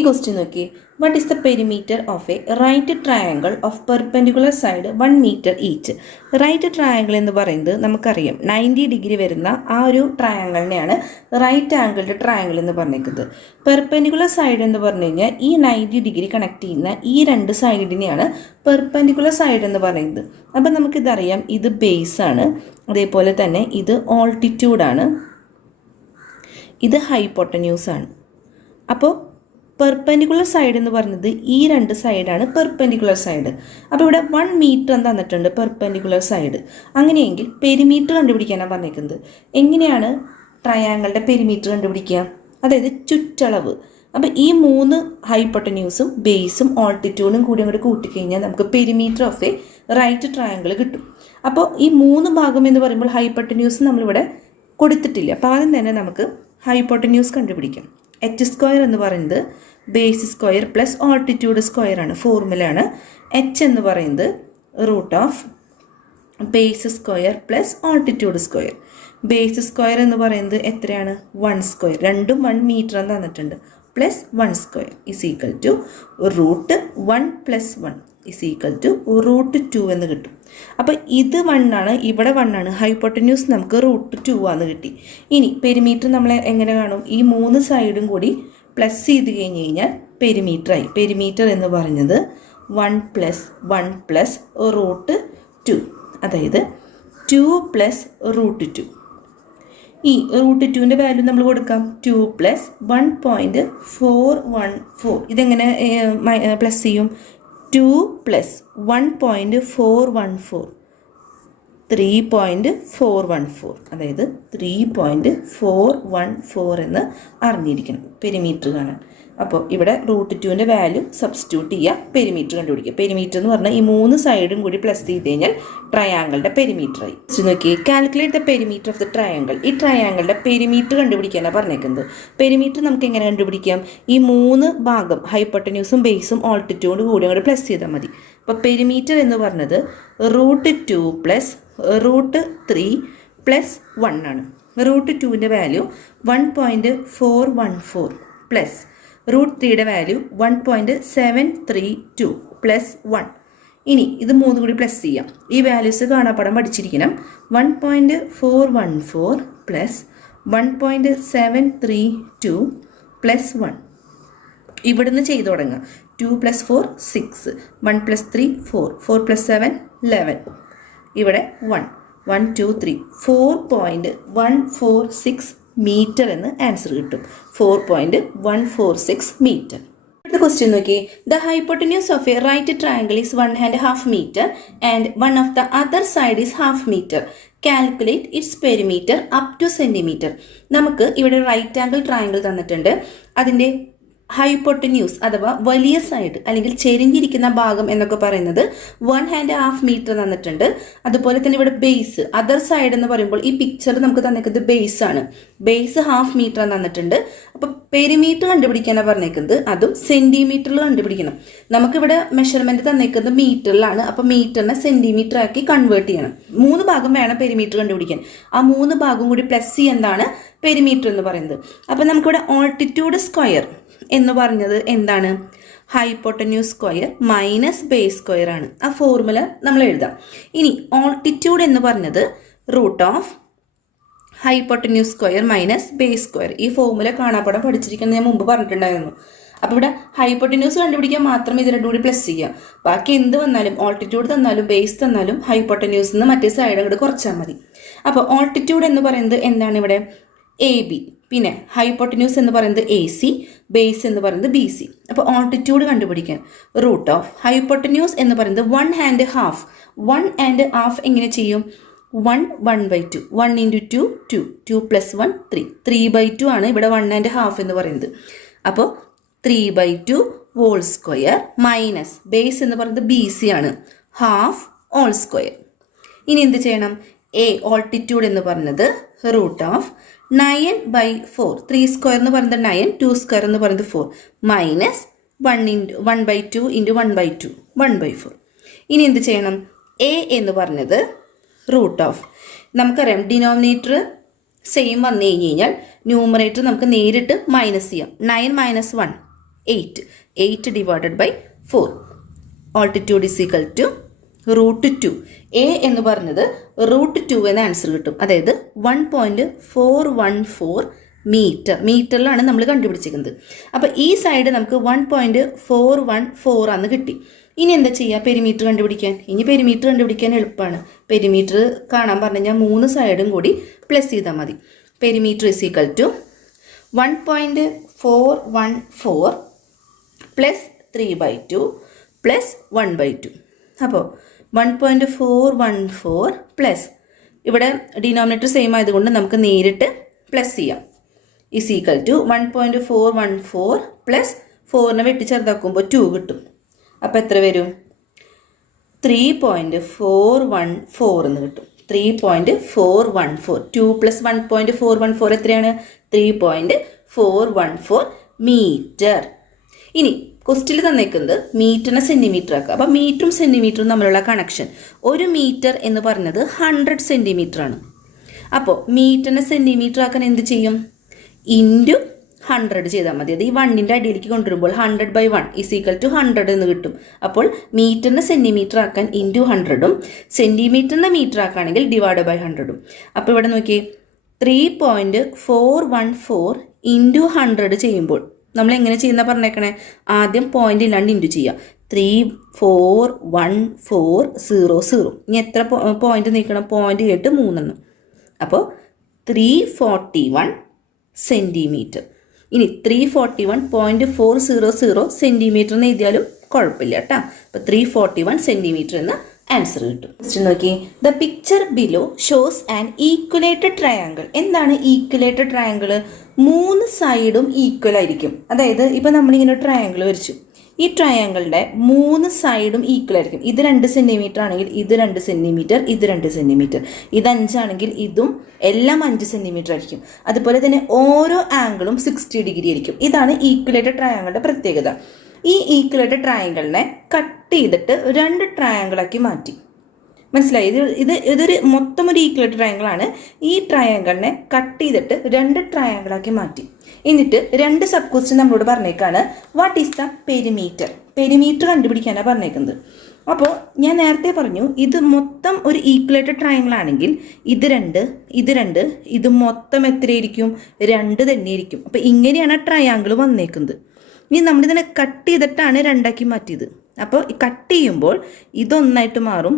ഈ ക്വസ്റ്റ്യൻ നോക്കി, what is the perimeter of a right triangle of perpendicular side 1 metre each. Right triangle എന്ന് പറയുന്നത് നമുക്കറിയാം 90 degree വരുന്ന ആ ഒരു ട്രയാങ്കിളിനെയാണ് റൈറ്റ് ആംഗിൾഡ് ട്രയാങ്കിൾ എന്ന് പറഞ്ഞിരിക്കുന്നത്. പെർപെൻഡിക്കുലർ സൈഡ് എന്ന് പറഞ്ഞു കഴിഞ്ഞാൽ ഈ 90 ഡിഗ്രി കണക്ട് ചെയ്യുന്ന ഈ രണ്ട് സൈഡിനെയാണ് പെർപെൻഡിക്കുലർ സൈഡ് എന്ന് പറയുന്നത്. അപ്പം നമുക്കിതറിയാം, ഇത് ബേസ് ആണ്, അതേപോലെ തന്നെ ഇത് ഓൾട്ടിറ്റ്യൂഡാണ്, ഇത് ഹൈപ്പോട്ടന്യൂസ് ആണ്. അപ്പോൾ പെർപെൻഡിക്കുലർ സൈഡ് എന്ന് പറയുന്നത് ഈ രണ്ട് സൈഡാണ് പെർപെൻഡിക്കുലർ സൈഡ്. അപ്പോൾ ഇവിടെ 1 മീറ്റർ എന്ന് തന്നിട്ടുണ്ട് പെർപെൻഡിക്കുലർ സൈഡ്. അങ്ങനെയെങ്കിൽ പെരിമീറ്റർ കണ്ടുപിടിക്കാനാണ് പറഞ്ഞേക്കുന്നത്. എങ്ങനെയാണ് ട്രയാങ്കിളുടെ പെരിമീറ്റർ കണ്ടുപിടിക്കുക? അതായത് ചുറ്റളവ്. അപ്പോൾ ഈ 3 ഹൈപ്പോട്ടന്യൂസും ബേസും ഓൾട്ടിറ്റ്യൂഡും കൂടി അങ്ങോട്ട് കൂട്ടിക്കഴിഞ്ഞാൽ നമുക്ക് perimeter of a right triangle കിട്ടും. അപ്പോൾ ഈ 3 ഭാഗം എന്ന് പറയുമ്പോൾ ഹൈപ്പോട്ടന്യൂസ് നമ്മളിവിടെ കൊടുത്തിട്ടില്ല. അപ്പോൾ ആദ്യം തന്നെ നമുക്ക് ഹൈപ്പോട്ടന്യൂസ് കണ്ടുപിടിക്കാം. എച്ച് സ്ക്വയർ എന്ന് പറയുന്നത് base square plus altitude square ആണ്, ഫോർമുലയാണ്. എച്ച് എന്ന് പറയുന്നത് root of base square plus altitude square. Base square എന്ന് പറയുന്നത് എത്രയാണ്? 1 സ്ക്വയർ. രണ്ടും 1 മീറ്റർ എന്ന് തന്നിട്ടുണ്ട്. Plus 1 square is equal to root 1 plus 1 is equal to root 2 എന്ന് കിട്ടും. അപ്പോൾ ഇത് 1 ആണ്, ഇവിടെ 1 ആണ്. ഹൈപ്പോട്ടന്യൂസ് നമുക്ക് റൂട്ട് 2 ആണെന്ന് കിട്ടി. ഇനി പെരിമീറ്റർ നമ്മൾ എങ്ങനെ കാണും? ഈ 3 സൈഡും കൂടി പ്ലസ് ചെയ്ത് കഴിഞ്ഞ് കഴിഞ്ഞാൽ പെരിമീറ്ററായി. പെരിമീറ്റർ എന്ന് പറഞ്ഞത് 1 പ്ലസ് 1 പ്ലസ് റൂട്ട് 2, അതായത് 2 പ്ലസ് റൂട്ട് 2. ഈ റൂട്ട് 2ൻ്റെ വാല്യൂ നമ്മൾ കൊടുക്കാം. 2 പ്ലസ് 1.414. ഇതെങ്ങനെ പ്ലസ് ചെയ്യും? 2 പ്ലസ് 1.414 3.414, അതായത് 3.414 എന്ന് അറിഞ്ഞിരിക്കണം പെരിമീറ്റർ കാണാൻ. അപ്പോൾ ഇവിടെ റൂട്ട് 2ൻ്റെ വാല്യൂ സബ്സ്റ്റിറ്റ്യൂട്ട് ചെയ്യുക, പെരിമീറ്റർ കണ്ടുപിടിക്കുക. പെരിമീറ്റർ എന്ന് പറഞ്ഞാൽ ഈ 3 സൈഡും കൂടി പ്ലസ് ചെയ്ത് കഴിഞ്ഞാൽ ട്രയാങ്കിളുടെ പെരിമീറ്റർ ആയി. നോക്കി, calculate the perimeter of the triangle. ഈ ട്രയാങ്കിളുടെ പെരിമീറ്റർ കണ്ടുപിടിക്കാനാണ് പറഞ്ഞേക്കുന്നത്. പെരിമീറ്റർ നമുക്ക് എങ്ങനെ കണ്ടുപിടിക്കാം? ഈ 3 ഭാഗം ഹൈപ്പോട്ടന്യൂസും ബേസും ഓൾട്ടിറ്റ്യൂഡും കൂടി അങ്ങോട്ട് പ്ലസ് ചെയ്താൽ മതി. അപ്പോൾ പെരിമീറ്റർ എന്ന് പറഞ്ഞത് റൂട്ട് 2 പ്ലസ് റൂട്ട് 3 പ്ലസ് 1 ആണ്. റൂട്ട് 2ൻ്റെ വാല്യൂ 1.414 പ്ലസ് റൂട്ട് 3യുടെ വാല്യൂ 1.732 പ്ലസ് 1. ഇനി ഇത് 3 കൂടി പ്ലസ് ചെയ്യാം. ഈ വാല്യൂസ് കാണാപ്പാടം പഠിച്ചിരിക്കണം. 1.414 പ്ലസ് 1.732 പ്ലസ് 1. ഇവിടുന്ന് ചെയ്തു തുടങ്ങാം. 2 പ്ലസ് 4 6, 1 പ്ലസ് 3 4, 4 പ്ലസ് 7 11. ഇവിടെ 1 1 2 3 4.146 മീറ്റർ എന്ന് ആൻസർ കിട്ടും. 4.146 മീറ്റർ. അടുത്ത ക്വസ്റ്റ്യൻ നോക്കി, the hypotenuse of a right triangle is 1.5 metre and one of the other side is 1/2 metre. Calculate its perimeter up to centimetre. നമുക്ക് ഇവിടെ റൈറ്റ് ആംഗിൾ ട്രയാങ്കിൾ തന്നിട്ടുണ്ട്. അതിൻ്റെ hypotenuse അഥവാ വലിയ സൈഡ് അല്ലെങ്കിൽ ചെരിഞ്ഞിരിക്കുന്ന ഭാഗം എന്നൊക്കെ പറയുന്നത് 1.5 മീറ്റർ തന്നിട്ടുണ്ട്. അതുപോലെ തന്നെ ഇവിടെ ബേസ് അതർ സൈഡ് എന്ന് പറയുമ്പോൾ ഈ പിക്ചർ നമുക്ക് തന്നിരിക്കുന്നത് ബേസ് ആണ്. ബേസ് 1/2 മീറ്റർ തന്നിട്ടുണ്ട്. അപ്പോൾ പെരിമീറ്റർ കണ്ടുപിടിക്കാനാണ് പറഞ്ഞേക്കുന്നത്, അതും സെൻറ്റിമീറ്ററിൽ കണ്ടുപിടിക്കണം. നമുക്കിവിടെ മെഷർമെൻറ്റ് തന്നിരിക്കുന്നത് മീറ്ററിലാണ്. അപ്പോൾ മീറ്ററിനെ സെൻറ്റിമീറ്റർ ആക്കി കൺവേർട്ട് ചെയ്യണം. 3 ഭാഗം വേണം പെരിമീറ്റർ കണ്ടുപിടിക്കാൻ. ആ 3 ഭാഗം കൂടി പ്ലസ് ചെയ്യുന്നതാണ് പെരിമീറ്റർ എന്ന് പറയുന്നത്. അപ്പോൾ നമുക്കിവിടെ ഓൾട്ടിറ്റ്യൂഡ് സ്ക്വയർ എന്ന് പറഞ്ഞത് എന്താണ്? Hypotenuse square minus base square ആണ്. ആ ഫോർമുല നമ്മൾ എഴുതാം. ഇനി ഓൾട്ടിറ്റ്യൂഡ് എന്ന് പറഞ്ഞത് root of hypotenuse square minus base square. ഈ ഫോർമുല കാണാപ്പാടം പഠിച്ചിരിക്കുന്നത് ഞാൻ മുമ്പ് പറഞ്ഞിട്ടുണ്ടായിരുന്നു. അപ്പോൾ ഇവിടെ ഹൈപ്പോട്ടന്യൂസ് കണ്ടുപിടിക്കാൻ മാത്രം ഇത് രണ്ടും കൂടി പ്ലസ് ചെയ്യുക. ബാക്കി എന്ത് വന്നാലും ഓൾട്ടിറ്റ്യൂഡ് തന്നാലും ബേസ് തന്നാലും ഹൈപ്പോട്ടന്യൂസ് നിന്ന് മറ്റേ സൈഡ് അങ്ങോട്ട് കുറച്ചാൽ മതി. അപ്പോൾ ഓൾട്ടിറ്റ്യൂഡ് എന്ന് പറയുന്നത് എന്താണ്? ഇവിടെ AB, പിന്നെ ഹൈപ്പോട്ടന്യൂസ് എന്ന് പറയുന്നത് AC, ബേസ് എന്ന് പറയുന്നത് BC. അപ്പോൾ ഓൾട്ടിറ്റ്യൂഡ് കണ്ടുപിടിക്കാൻ റൂട്ട് ഓഫ് ഹൈപ്പോട്ടന്യൂസ് എന്ന് പറയുന്നത് 1.5. 1.5 എങ്ങനെ ചെയ്യും? 1/2. 1 × 2 2, 2 + 1 3, 3/2 ആണ് ഇവിടെ 1.5 എന്ന് പറയുന്നത്. അപ്പോൾ 3/2 ഹോൾ സ്ക്വയർ മൈനസ് ബേസ് എന്ന് പറയുന്നത് BC ആണ്, 1/2 ഹോൾ സ്ക്വയർ. ഇനി എന്ത് ചെയ്യണം? ഓൾട്ടിറ്റ്യൂഡ് എന്ന് പറഞ്ഞത് റൂട്ട് ഓഫ് 9/4. 3 സ്ക്വയർ എന്ന് പറയുന്നത് 9, 2 സ്ക്വയർ എന്ന് പറയുന്നത് 4, മൈനസ് 1/2 × 1/2 1/4. ഇനി എന്ത് ചെയ്യണം? എന്ന് പറഞ്ഞത് റൂട്ട് ഓഫ്, നമുക്കറിയാം ഡിനോമിനേറ്റർ സെയിം വന്നു കഴിഞ്ഞ് കഴിഞ്ഞാൽ ന്യൂമറേറ്റർ നമുക്ക് നേരിട്ട് മൈനസ് ചെയ്യാം. 9 - 1 8 divided by 4. Altitude is equal to √2. A എന്ന് പറഞ്ഞത് √2 എന്ന ആൻസർ കിട്ടും. അതായത് 1.414 മീറ്റർ. മീറ്ററിലാണ് നമ്മൾ കണ്ടുപിടിച്ചിരിക്കുന്നത്. അപ്പോൾ ഈ സൈഡ് നമുക്ക് 1.414 ആണെന്ന് കിട്ടി. ഇനി എന്താ ചെയ്യുക? പെരിമീറ്റർ കണ്ടുപിടിക്കാൻ. ഇനി പെരിമീറ്റർ കണ്ടുപിടിക്കാൻ എളുപ്പമാണ്. പെരിമീറ്റർ കാണാൻ പറഞ്ഞു കഴിഞ്ഞാൽ 3 സൈഡും കൂടി പ്ലസ് ചെയ്താൽ മതി. Perimeter is equal to 1.414 plus 3/2 plus 1/2. അപ്പോൾ 1.414 പ്ലസ് ഇവിടെ ഡിനോമിനേറ്റർ സെയിം ആയതുകൊണ്ട് നമുക്ക് നേരിട്ട് പ്ലസ് ചെയ്യാം. ഇസ് ഈക്വൽ ടു 1.414 പ്ലസ് 4നെ വെട്ടി ചെറുതാക്കുമ്പോൾ 2 കിട്ടും. അപ്പോൾ എത്ര വരും? 3.414 എന്ന് കിട്ടും. 3.414. 2 പ്ലസ് 1.414 എത്രയാണ്? 3.414 മീറ്റർ. ഇനി ക്വസ്റ്റിൽ തന്നേക്കുന്നത് മീറ്ററിനെ സെൻറ്റിമീറ്റർ ആക്കുക. അപ്പോൾ മീറ്ററും സെൻറ്റിമീറ്ററും തമ്മിലുള്ള കണക്ഷൻ, ഒരു മീറ്റർ എന്ന് പറഞ്ഞത് 100 സെൻറ്റിമീറ്റർ ആണ്. അപ്പോൾ മീറ്ററിനെ സെൻറ്റിമീറ്റർ ആക്കാൻ എന്ത് ചെയ്യും? ഇൻറ്റു 100 ചെയ്താൽ മതി. അത് ഈ 1ൻ്റെ അടിയിലേക്ക് കൊണ്ടുവരുമ്പോൾ 100/1 ഈസ് ഈക്വൽ ടു 100 എന്ന് കിട്ടും. അപ്പോൾ മീറ്ററിനെ സെൻറ്റിമീറ്റർ ആക്കാൻ ഇൻറ്റു 100ഉം സെൻറ്റിമീറ്ററിനെ മീറ്റർ ആക്കുകയാണെങ്കിൽ ഡിവൈഡ് ബൈ 100ഉം. അപ്പോൾ ഇവിടെ നോക്കിയേ, 3.414 ഇൻറ്റു 100 ചെയ്യുമ്പോൾ നമ്മൾ എങ്ങനെ ചെയ്യുന്ന പറഞ്ഞേക്കണേ? ആദ്യം പോയിന്റ് ഇല്ലാണ്ട് ഇൻറ്റു ചെയ്യുക. 34140. ഇനി എത്ര പോയിന്റ് നീക്കണം? പോയിന്റ് കേട്ട് 3. അപ്പോൾ 341 സെൻറ്റിമീറ്റർ. ഇനി 341.400 സെൻറ്റിമീറ്റർ എന്ന് എഴുതിയാലും കുഴപ്പമില്ല കേട്ടോ. അപ്പോൾ 341 സെൻറ്റിമീറ്റർ എന്ന് ആൻസർ കിട്ടും. ക്വസ്റ്റ്യൻ നോക്കി, the picture below shows an equilateral triangle. എന്താണ് ഈക്വലേറ്റഡ് ട്രയാങ്കിൾ? 3 സൈഡും ഈക്വൽ ആയിരിക്കും. അതായത് ഇപ്പോൾ നമ്മളിങ്ങനെ ഒരു ട്രയാങ്കിൾ വരച്ചു. ഈ ട്രയാങ്കിളിൻ്റെ 3 സൈഡും ഈക്വൽ ആയിരിക്കും. ഇത് 2 സെൻറ്റിമീറ്റർ ആണെങ്കിൽ ഇത് 2 സെൻറ്റിമീറ്റർ, ഇത് 2 സെൻറ്റിമീറ്റർ. ഇത് 5 ആണെങ്കിൽ ഇതും എല്ലാം 5 സെൻറ്റിമീറ്റർ ആയിരിക്കും. അതുപോലെ തന്നെ ഓരോ ആംഗിളും 60 ഡിഗ്രി ആയിരിക്കും. ഇതാണ് ഈക്വലേറ്റഡ് ട്രയാങ്കിളിൻ്റെ പ്രത്യേകത. ഈ ഈക്വലേറ്റഡ് ട്രയാങ്കിളിനെ കട്ട് ചെയ്തിട്ട് 2 ട്രയാങ്കിളാക്കി മാറ്റി. മനസ്സിലായി? ഇതൊരു മൊത്തം ഒരു ഈക്വലേറ്റഡ് ട്രയാങ്കിളാണ്. ഈ ട്രയാങ്കിളിനെ കട്ട് ചെയ്തിട്ട് 2 ട്രയാങ്കിളാക്കി മാറ്റി. എന്നിട്ട് 2 സബ് ക്വസ്റ്റ്യൻ നമ്മളോട് പറഞ്ഞേക്കാണ്, what is the perimeter. Perimeter കണ്ടുപിടിക്കാനാണ് പറഞ്ഞേക്കുന്നത്. അപ്പോൾ ഞാൻ നേരത്തെ പറഞ്ഞു, ഇത് മൊത്തം ഒരു ഈക്വലേറ്റഡ് ട്രയാങ്കിൾ ആണെങ്കിൽ ഇത് 2, ഇത് 2, ഇത് മൊത്തം എത്രയായിരിക്കും? 2 തന്നെയായിരിക്കും. അപ്പോൾ ഇങ്ങനെയാണ് ട്രയാങ്കിൾ വന്നേക്കുന്നത്. ഇനി നമ്മളിതിനെ കട്ട് ചെയ്തിട്ടാണ് 2ആക്കി മാറ്റിയത്. അപ്പോൾ കട്ട് ചെയ്യുമ്പോൾ ഇതൊന്നായിട്ട് മാറും,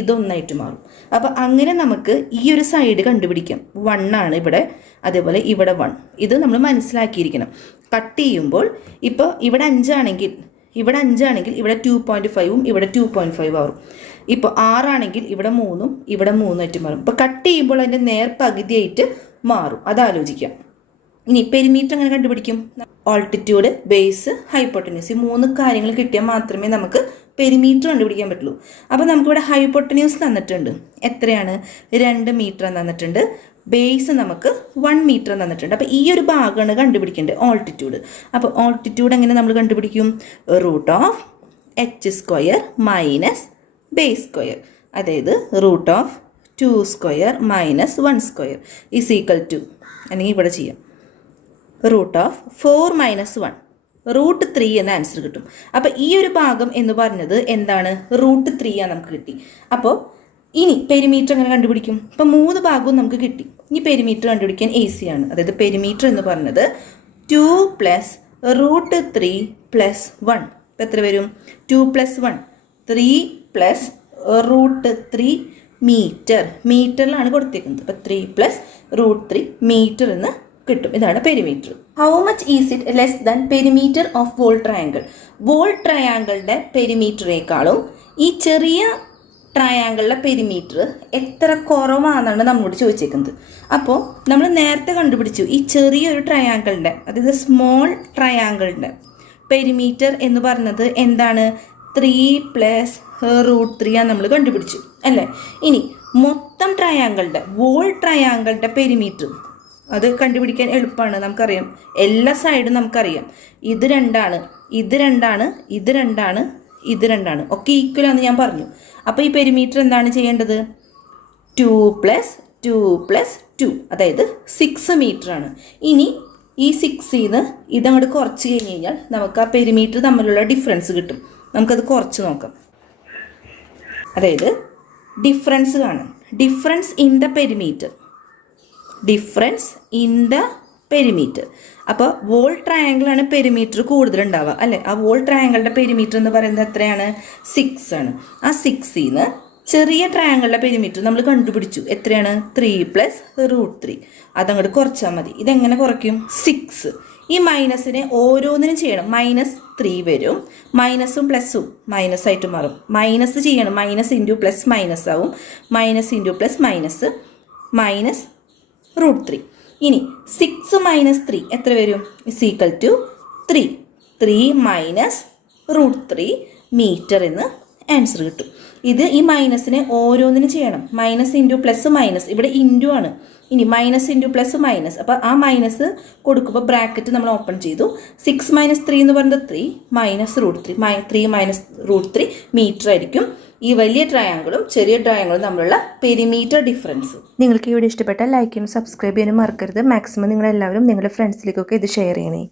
ഇതൊന്നായിട്ട് മാറും. അപ്പോൾ അങ്ങനെ നമുക്ക് ഈ ഒരു സൈഡ് കണ്ടുപിടിക്കാം. 1 ആണ് ഇവിടെ, അതേപോലെ ഇവിടെ 1. ഇത് നമ്മൾ മനസ്സിലാക്കിയിരിക്കണം. കട്ട് ചെയ്യുമ്പോൾ ഇപ്പോൾ ഇവിടെ 5 ആണെങ്കിൽ ഇവിടെ 2.5ഉം ഇവിടെ 2.5 ആവും. ഇപ്പോൾ 6 ആണെങ്കിൽ ഇവിടെ 3ഉം ഇവിടെ 3ആയിട്ട് മാറും. ഇപ്പോൾ കട്ട് ചെയ്യുമ്പോൾ അതിൻ്റെ നേർ പകുതിയായിട്ട് മാറും. അതാലോചിക്കാം. ഇനി പെരിമീറ്റർ എങ്ങനെ കണ്ടുപിടിക്കും? ഓൾട്ടിറ്റ്യൂഡ്, ബേസ്, ഹൈപ്പോട്ടന്യൂസ്, ഈ 3 കാര്യങ്ങൾ കിട്ടിയാൽ മാത്രമേ നമുക്ക് പെരിമീറ്റർ കണ്ടുപിടിക്കാൻ പറ്റുള്ളൂ. അപ്പോൾ നമുക്കിവിടെ ഹൈപ്പോട്ടന്യൂസ് തന്നിട്ടുണ്ട്. എത്രയാണ്? 2 മീറ്റർ തന്നിട്ടുണ്ട്. ബേസ് നമുക്ക് 1 മീറ്റർ തന്നിട്ടുണ്ട്. അപ്പോൾ ഈ ഒരു ഭാഗമാണ് കണ്ടുപിടിക്കേണ്ടത്, ഓൾട്ടിറ്റ്യൂഡ്. അപ്പോൾ ഓൾട്ടിറ്റ്യൂഡ് എങ്ങനെ നമ്മൾ കണ്ടുപിടിക്കും? √h² minus base square. അതായത് √2² മൈനസ് 1² ഈസ് ഈക്വൽ ടു, അല്ലെങ്കിൽ ഇവിടെ ചെയ്യാം, √4 - 1 √3 എന്ന ആൻസർ കിട്ടും. അപ്പോൾ ഈ ഒരു ഭാഗം എന്ന് പറഞ്ഞത് എന്താണ്? √3 നമുക്ക് കിട്ടി. അപ്പോൾ ഇനി പെരിമീറ്റർ എങ്ങനെ കണ്ടുപിടിക്കും? ഇപ്പോൾ 3 ഭാഗവും നമുക്ക് കിട്ടി. ഇനി പെരിമീറ്റർ കണ്ടുപിടിക്കാൻ ഈസി ആണ്. അതായത് പെരിമീറ്റർ എന്ന് പറഞ്ഞത് 2 + √3 + 1. ഇപ്പോൾ എത്ര വരും? 2 + 1 3 + √3 മീറ്റർ. മീറ്ററിലാണ് കൊടുത്തേക്കുന്നത്. അപ്പോൾ 3 + √3 മീറ്റർ എന്ന് കിട്ടും. ഇതാണ് perimeter. How much is it less than perimeter of whole triangle. Whole ട്രയാങ്കിളിൻ്റെ പെരിമീറ്ററേക്കാളും ഈ ചെറിയ ട്രയാങ്കിളിലെ പെരിമീറ്റർ എത്ര കുറവാണെന്നാണ് നമ്മളോട് ചോദിച്ചേക്കുന്നത്. അപ്പോൾ നമ്മൾ നേരത്തെ കണ്ടുപിടിച്ചു, ഈ ചെറിയൊരു ട്രയാങ്കിളിൻ്റെ, അതായത് സ്മോൾ ട്രയാങ്കിളിൻ്റെ പെരിമീറ്റർ എന്ന് പറഞ്ഞത് എന്താണ്? 3 + √3 നമ്മൾ കണ്ടുപിടിച്ചു അല്ലേ? ഇനി മൊത്തം ട്രയാങ്കിളിൻ്റെ, വോൾ ട്രയാങ്കിളിൻ്റെ പെരിമീറ്റർ അത് കണ്ടുപിടിക്കാൻ എളുപ്പമാണ്. നമുക്കറിയാം, എല്ലാ സൈഡും നമുക്കറിയാം. ഇത് 2 ആണ്, ഇത് 2 ആണ്, ഇത് 2 ആണ്, ഇത് 2 ആണ്, ഒക്കെ ഈക്വൽ ആണെന്ന് ഞാൻ പറഞ്ഞു. അപ്പോൾ ഈ പെരിമീറ്റർ എന്താണ് ചെയ്യേണ്ടത്? 2 + 2 + 2, അതായത് 6 മീറ്റർ ആണ്. ഇനി ഈ 6-ന്ന് ഇതങ്ങോട്ട് കുറച്ച് കഴിഞ്ഞ് കഴിഞ്ഞാൽ നമുക്ക് ആ പെരിമീറ്റർ തമ്മിലുള്ള ഡിഫറൻസ് കിട്ടും. നമുക്കത് കുറച്ച് നോക്കാം. അതായത് ഡിഫറൻസ് കാണും. Difference in the perimeter. Difference in the perimeter. അപ്പോൾ വോൾ ട്രയാങ്കിളാണ് പെരിമീറ്റർ കൂടുതലുണ്ടാവുക അല്ലേ. ആ വോൾ ട്രയാങ്കിളുടെ പെരിമീറ്റർ എന്ന് പറയുന്നത് എത്രയാണ്? 6 ആണ്. ആ 6-ന്ന് ചെറിയ ട്രയാങ്കിളുടെ പെരിമീറ്റർ നമ്മൾ കണ്ടുപിടിച്ചു. എത്രയാണ്? 3 + √3. അതങ്ങോട്ട് കുറച്ചാൽ മതി. ഇതെങ്ങനെ കുറയ്ക്കും? 6. ഈ മൈനസിനെ ഓരോന്നിനും ചെയ്യണം. -3 വരും. മൈനസും പ്ലസും മൈനസായിട്ട് മാറും. മൈനസ് ചെയ്യണം. മൈനസ് ഇൻറ്റു പ്ലസ് മൈനസ് ആവും. Minus into plus minus -√3. ഇനി 6 - 3 എത്ര വരും? = 3. 3 - √3 മീറ്റർ എന്ന് ആൻസർ കിട്ടും. ഇത് ഈ മൈനസിനെ ഓരോന്നിനും ചെയ്യണം. മൈനസ് ഇൻറ്റു പ്ലസ് മൈനസ്, ഇവിടെ ഇൻറ്റു ആണ്. ഇനി മൈനസ് ഇൻറ്റു പ്ലസ് മൈനസ്. അപ്പോൾ ആ മൈനസ് കൊടുക്കുമ്പോൾ ബ്രാക്കറ്റ് നമ്മൾ ഓപ്പൺ ചെയ്തു. 6 - 3 എന്ന് പറയുന്നത് 3 - √3. 3 - √3 മീറ്റർ ആയിരിക്കും ഈ വലിയ ട്രയാങ്കിളും ചെറിയ ട്രയാങ്കിളും തമ്മിലുള്ള പെരിമീറ്റർ ഡിഫറൻസ്. നിങ്ങൾക്ക് ഈ വീഡിയോ ഇഷ്ടപ്പെട്ടാൽ ലൈക്ക് ചെയ്യാനും സബ്സ്ക്രൈബ് ചെയ്യാനും മറക്കരുത്. മാക്സിമം നിങ്ങളെല്ലാവരും നിങ്ങളുടെ ഫ്രണ്ട്സിലേക്കൊക്കെ ഇത് ഷെയർ ചെയ്യണേ.